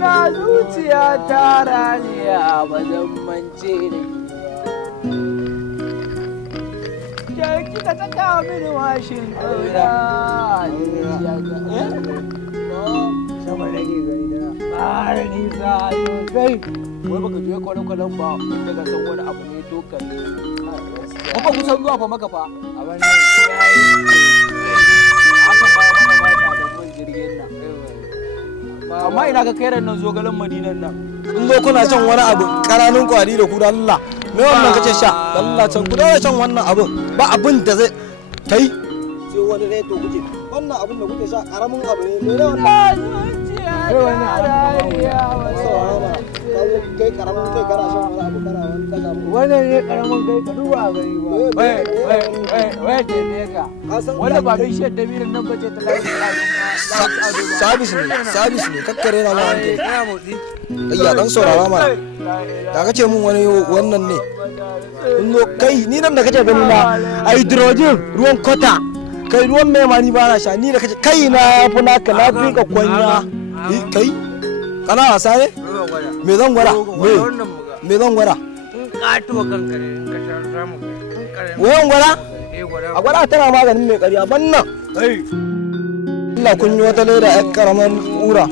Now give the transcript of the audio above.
na zuciya ta raniya ba zan mance da ke kika saka mini washin ƙauna zuciya ta sama nake gani da ƙara nisa sosai wai baka je kwale-kwalen ba daga san wani abu ne dokar kuma kusan zuwa fa maka fa a wani haka baya mana ma da mun jirgin nan amma ina ka kai nan zogalen madinan nan in zo kuna shan wani abu ƙananun kwari da ku da Allah me wannan kace sha Allah can ku dawo shan wannan abun ba abin da zai kai sai wani reto kuke wannan abun da kuke sha karamin abu ne me wannan kai karamin kai kana shan wani abu kana wani kaza wannan ne karamin kai ka duba a gari ba wai da ne ka wanda ba don shiyar dabirin nan bace ta lafiya sabis ne kakkare na ma hankali ayya dan saurara mana da kace mun wani wannan ne kai ni nan da kace gani na hydrogen ruwan kota kai ruwan mai ma ni ba na sha ni da kace kai na fi naka na fi ka kwanya kai kana wasa ne me zan gwada me zan gwada in katuwa kanka ne in ka sha samu wayan gwada a gwada tana maganin mai ƙarya bannan Allah kun yi wata leda ƴar karamar ura